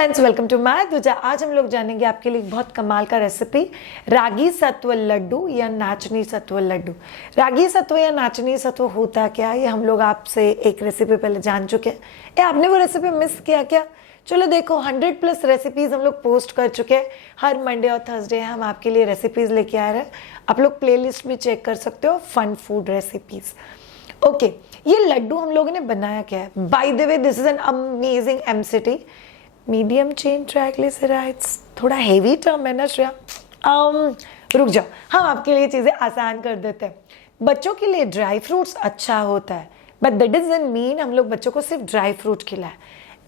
Friends, welcome to my दूजा। आज हम लोग जानेंगे आपके लिए बहुत कमाल का रेसिपी, रागी सत्व लड्डू या नाचनी सत्व लड्डू। रागी सत्व या नाचनी सत्व होता क्या, ये हम लोग आपसे एक रेसिपी पहले जान चुके हैं। आपने वो रेसिपी मिस किया क्या? चलो देखो, 100+ रेसिपीज हम लोग पोस्ट कर चुके हैं। हर मंडे और थर्सडे हम आपके लिए रेसिपीज लेके आ रहे हैं। आप लोग प्लेलिस्ट भी चेक कर सकते हो, फन फूड रेसिपीज। ओके, ये लड्डू हम लोगों ने बनाया क्या है? By the way, this is an amazing MCT, medium chain triglycerides. थोड़ा हेवी टर्म है ना श्रेया। रुक जाओ, हम आपके लिए चीज़ें आसान कर देते हैं। बच्चों के लिए ड्राई फ्रूट्स अच्छा होता है, बट दैट डजंट मीन हम लोग बच्चों को सिर्फ ड्राई फ्रूट खिलाएं।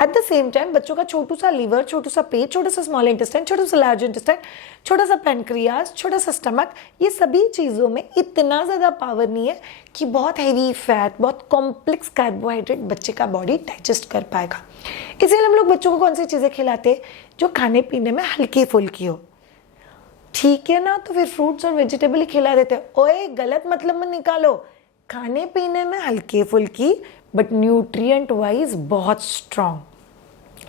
एट द सेम टाइम बच्चों का छोटू सा लीवर, छोटू सा पेट, छोटा सा स्मॉल इंटेस्टाइन, छोटा सा लार्ज इंटेस्टाइन, छोटा सा पेनक्रियाज, छोटा सा स्टमक, ये सभी चीज़ों में इतना ज़्यादा पावर नहीं है कि बहुत हैवी फैट, बहुत कॉम्प्लेक्स कार्बोहाइड्रेट बच्चे का बॉडी डाइजेस्ट कर पाएगा। इसीलिए हम लोग बच्चों को कौन सी चीज़ें खिलाते हैं? जो खाने पीने में हल्की फुल्की हो। ठीक है ना, तो फिर फ्रूट्स और वेजिटेबल ही खिला देते हैं। ओए, गलत मतलब में निकालो। खाने पीने में हल्की फुल्की बट न्यूट्रिएंट वाइज बहुत स्ट्रांग,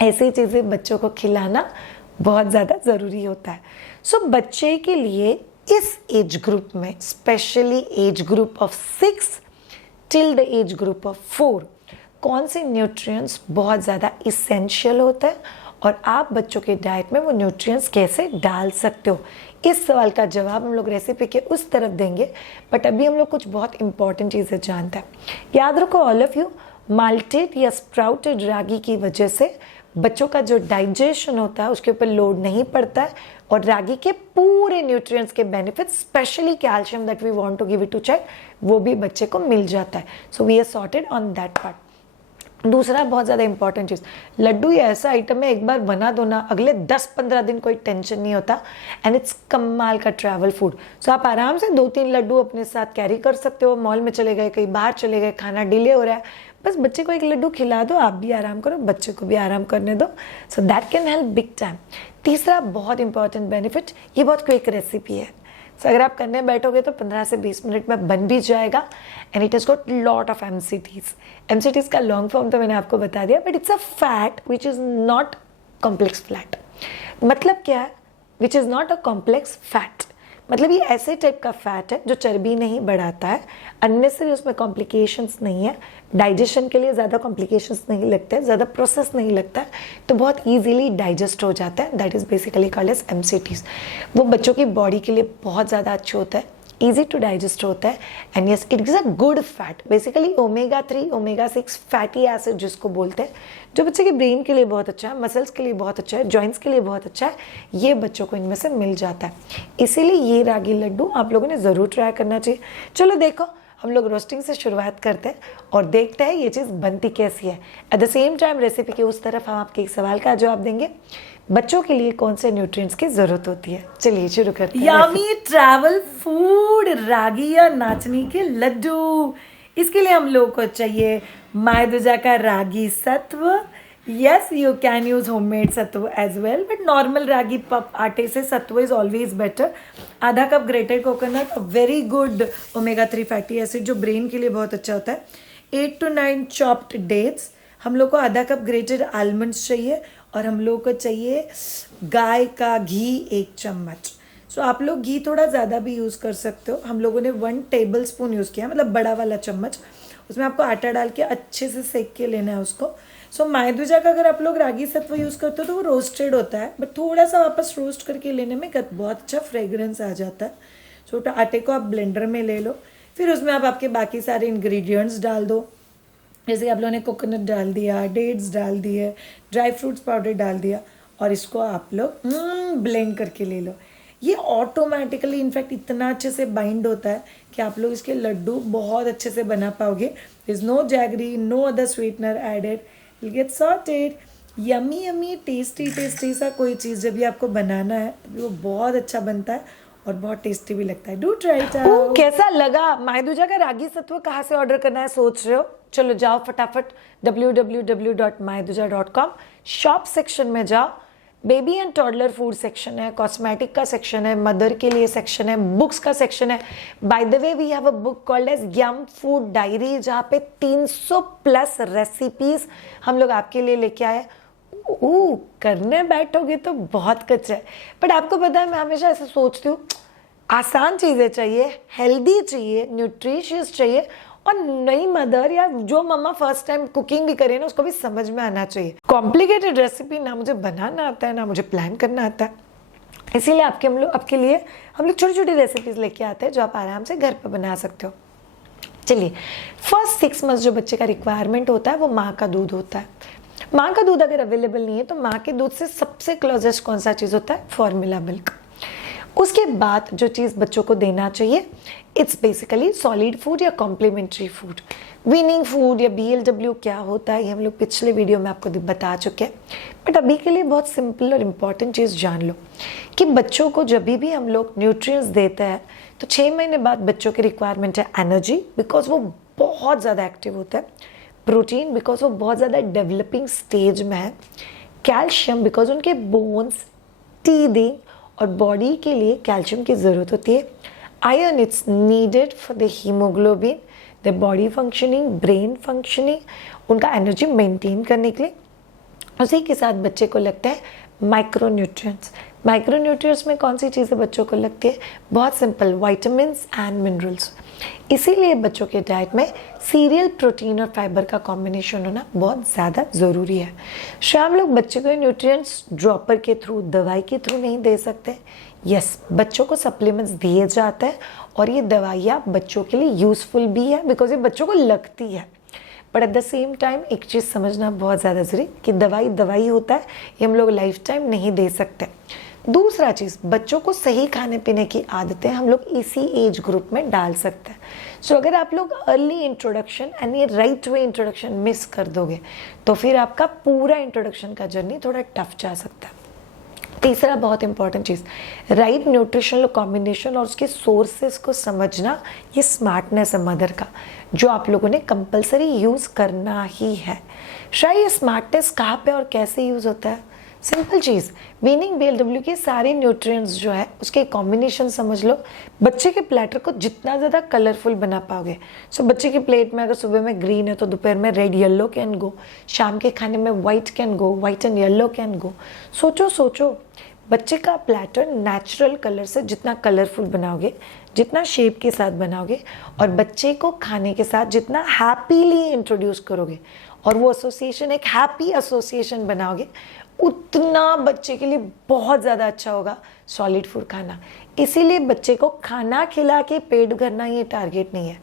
ऐसी चीज़ें बच्चों को खिलाना बहुत ज़्यादा ज़रूरी होता है। सो बच्चे के लिए इस एज ग्रुप में, specially age group of 6 till the age group of 4, कौन से न्यूट्रिएंट्स बहुत ज़्यादा इसेंशियल होता है और आप बच्चों के डाइट में वो न्यूट्रिएंट्स कैसे डाल सकते हो? इस सवाल का जवाब हम लोग रेसिपी के उस तरफ देंगे, बट अभी हम लोग कुछ बहुत इंपॉर्टेंट चीज़ें जानते हैं। याद रखो ऑल ऑफ यू, माल्टेड या स्प्राउटेड रागी की वजह से बच्चों का जो डाइजेशन होता है उसके ऊपर लोड नहीं पड़ता है और रागी के पूरे न्यूट्रिएंट्स के benefits, specially calcium that we want to give it to child, वो भी बच्चे को मिल जाता है। So we are sorted on that part. दूसरा बहुत ज़्यादा इंपॉर्टेंट चीज़, लड्डू ये ऐसा आइटम है, एक बार बना दो ना, अगले 10-15 दिन कोई टेंशन नहीं होता। एंड इट्स कमाल का ट्रैवल फूड। सो आप आराम से 2-3 लड्डू अपने साथ कैरी कर सकते हो। मॉल में चले गए, कहीं बाहर चले गए, खाना डिले हो रहा है, बस बच्चे को एक लड्डू खिला दो, आप भी आराम करो, बच्चे को भी आराम करने दो। So that can help big time. तीसरा बहुत इंपॉर्टेंट बेनिफिट, ये बहुत क्विक रेसिपी है। सो अगर आप करने बैठोगे तो 15 से 20 मिनट में बन भी जाएगा। And it has got lot of MCTs का लॉन्ग फॉर्म तो मैंने आपको बता दिया, but it's a fat which is not complex fat. मतलब क्या है? Which is not a complex fat, मतलब ये ऐसे टाइप का फैट है जो चर्बी नहीं बढ़ाता है, अननेसेसरी उसमें कॉम्प्लिकेशंस नहीं है, डाइजेशन के लिए ज़्यादा कॉम्प्लिकेशंस नहीं लगते हैं, ज़्यादा प्रोसेस नहीं लगता है, तो बहुत इजीली डाइजेस्ट हो जाता है। That is basically called as MCTs। वो बच्चों की बॉडी के लिए बहुत ज़्यादा अच्छा होता है, ईजी टू डाइजेस्ट होता है। And yes, it is a good fat, basically omega 3 omega 6 fatty acid जिसको बोलते हैं, जो बच्चे के ब्रेन के लिए बहुत अच्छा है, मसल्स के लिए बहुत अच्छा है, जॉइंट्स के लिए बहुत अच्छा है, ये बच्चों को इनमें से मिल जाता है। इसीलिए ये रागी लड्डू आप लोगों ने ज़रूर ट्राई करना चाहिए। चलो देखो, हम लोग रोस्टिंग से शुरुआत करते हैं और देखते हैं ये चीज़ बनती कैसी है। At the same time recipe के उस तरफ हम आपके एक सवाल का जवाब देंगे, बच्चों के लिए कौन से न्यूट्रिएंट्स की जरूरत होती है। चलिए शुरू करते हैं। यमी ट्रैवल फूड, रागी या नाचनी के लड्डू। इसके लिए हम लोग को चाहिए मायदुजा का रागी सत्व। Yes, you can use homemade sattva as well, but normal ragi आटे से सत्व इज ऑलवेज बेटर। आधा cup grated coconut, very good omega 3 fatty acid जो ब्रेन के लिए बहुत अच्छा होता है। 8 to 9 चॉप्ड डेट्स। हम लोग को आधा कप ग्रेटेड आलमंड्स चाहिए और हम लोग को चाहिए गाय का घी 1 चम्मच। सो आप लोग घी थोड़ा ज़्यादा भी यूज़ कर सकते हो। हम लोगों ने 1 टेबलस्पून यूज़ किया, मतलब बड़ा वाला चम्मच। उसमें आपको आटा डाल के अच्छे से सेक के लेना है उसको। सो मायदुजा का अगर आप लोग रागी सत्व यूज़ करते हो तो वो रोस्टेड होता है, बट थोड़ा सा वापस रोस्ट करके लेने में बहुत अच्छा फ्रेगरेंस आ जाता है। सो आटे को आप ब्लेंडर में ले लो, फिर उसमें आप आपके बाकी सारे इंग्रेडिएंट्स डाल दो। जैसे आप लोगों ने कोकोनट डाल दिया, डेट्स डाल दिए, ड्राई फ्रूट्स पाउडर डाल दिया, और इसको आप लोग ब्लेंड करके ले लो। ये ऑटोमेटिकली इनफैक्ट इतना अच्छे से बाइंड होता है कि आप लोग इसके लड्डू बहुत अच्छे से बना पाओगे। Is no jaggery, no other sweetener added, will get sorted. Yummy yummy tasty सा कोई चीज़ जब भी आपको बनाना है वो बहुत अच्छा बनता है और बहुत टेस्टी भी लगता है। Do try it out. कैसा लगा? मायदुजा का रागी सत्व कहाँ से ऑर्डर करना है सोच रहे हो? चलो जाओ फटाफट www.maiduja.com, शॉप सेक्शन में जाओ। Baby and toddler food section है, कॉस्मेटिक का सेक्शन है, मदर के लिए सेक्शन है, बुक्स का सेक्शन है। By the way, we have a book called as yum food diary, जहाँ पे 300+ रेसिपीज हम लोग आपके लिए लेके आए। करने बैठोगे तो बहुत कुछ है। बट आपको पता है, मैं हमेशा ऐसा सोचती हूँ, आसान चीज़ें चाहिए, हेल्दी चाहिए, न्यूट्रिशियस चाहिए, और नई मदर या जो मम्मा फर्स्ट टाइम कुकिंग भी करे ना, उसको भी समझ में आना चाहिए। कॉम्प्लिकेटेड रेसिपी ना मुझे बनाना आता है, ना मुझे प्लान करना आता है। इसीलिए आपके लिए हम लोग छोटी छोटी रेसिपीज लेके आते हैं जो आप आराम से घर पर बना सकते हो। चलिए, फर्स्ट 6 मंथ्स जो बच्चे का रिक्वायरमेंट होता है वो माँ का दूध होता है। माँ का दूध अगर अवेलेबल नहीं है तो माँ के दूध से सबसे क्लोजेस्ट कौन सा चीज़ होता है? Formula milk. उसके बाद जो चीज़ बच्चों को देना चाहिए, इट्स बेसिकली सॉलिड फूड या कॉम्प्लीमेंट्री फूड। वीनिंग फूड या BLW क्या होता है ये हम लोग पिछले वीडियो में आपको बता चुके हैं। बट अभी के लिए बहुत सिंपल और इम्पॉर्टेंट चीज़ जान लो कि बच्चों को जब भी हम लोग न्यूट्रिएंट्स देते हैं तो 6 महीने बाद बच्चों की रिक्वायरमेंट है एनर्जी, बिकॉज वो बहुत ज़्यादा एक्टिव होता है। प्रोटीन, बिकॉज वो बहुत ज़्यादा डेवलपिंग स्टेज में है। कैल्शियम, बिकॉज उनके बोन्स, टीथिंग और बॉडी के लिए कैल्शियम की ज़रूरत होती है। Iron, it's needed for the haemoglobin, the body functioning, brain functioning, उनका एनर्जी मेंटेन करने के लिए। उसी के साथ बच्चे को लगता है माइक्रोन्यूट्रिएंट्स। माइक्रोन्यूट्रिएंट्स में कौन सी चीज़ें बच्चों को लगती है? बहुत सिंपल, वाइटामिन्स एंड मिनरल्स। इसीलिए बच्चों के डाइट में सीरियल, प्रोटीन और फाइबर का कॉम्बिनेशन होना बहुत ज़्यादा ज़रूरी है। शाम लोग बच्चे को न्यूट्रिएंट्स ड्रॉपर के थ्रू, दवाई के थ्रू नहीं दे सकते। यस, बच्चों को सप्लीमेंट्स दिए जाते हैं और ये दवाइयाँ बच्चों के लिए यूज़फुल भी है, बिकॉज ये बच्चों को लगती है। But at the same time एक चीज़ समझना बहुत ज़्यादा ज़रूरी कि दवाई होता है, ये हम लोग लाइफ टाइम नहीं दे सकते। दूसरा चीज़, बच्चों को सही खाने पीने की आदतें हम लोग इसी एज ग्रुप में डाल सकते हैं। सो अगर आप लोग अर्ली इंट्रोडक्शन एंड ये राइट वे इंट्रोडक्शन मिस कर दोगे तो फिर आपका पूरा इंट्रोडक्शन का जर्नी थोड़ा टफ जा सकता है। तीसरा बहुत इंपॉर्टेंट चीज़, राइट न्यूट्रिशनल कॉम्बिनेशन और उसके सोर्सेस को समझना, ये स्मार्टनेस है मदर का, जो आप लोगों ने कंपलसरी यूज़ करना ही है। शायद ये स्मार्टनेस कहाँ पे और कैसे यूज़ होता है? सिंपल चीज़, वीनिंग BLW के सारे न्यूट्रिएंट्स जो है उसके कॉम्बिनेशन समझ लो। बच्चे के प्लेटर को जितना ज़्यादा कलरफुल बना पाओगे, सो बच्चे की प्लेट में अगर सुबह में ग्रीन है तो दोपहर में रेड येलो कैन गो, शाम के खाने में white can go, white and yellow can go. सोचो बच्चे का प्लेटर नेचुरल कलर से जितना कलरफुल बनाओगे, जितना शेप के साथ बनाओगे और बच्चे को खाने के साथ जितना हैप्पीली इंट्रोड्यूस करोगे और वो एसोसिएशन एक हैप्पी एसोसिएशन बनाओगे, उतना बच्चे के लिए बहुत ज़्यादा अच्छा होगा सॉलिड फूड खाना। इसीलिए बच्चे को खाना खिला के पेट भरना ये टारगेट नहीं है।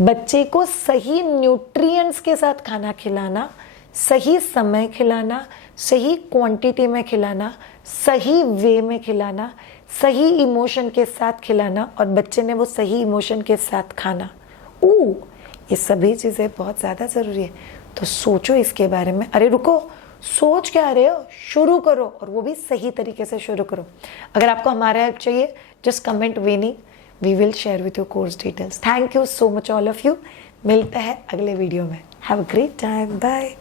बच्चे को सही न्यूट्रिएंट्स के साथ खाना खिलाना, सही समय खिलाना, सही क्वांटिटी में खिलाना, सही वे में खिलाना, सही इमोशन के साथ खिलाना और बच्चे ने वो सही इमोशन के साथ खाना। ये सभी चीज़ें बहुत ज़्यादा ज़रूरी है। तो सोचो इसके बारे में। अरे रुको, सोच क्या रहे हो, शुरू करो, और वो भी सही तरीके से शुरू करो। अगर आपको हमारा हेल्प चाहिए, just comment weaning, we will share with your course details. Thank you so much all of you. मिलता है अगले वीडियो में। Have a great time, bye.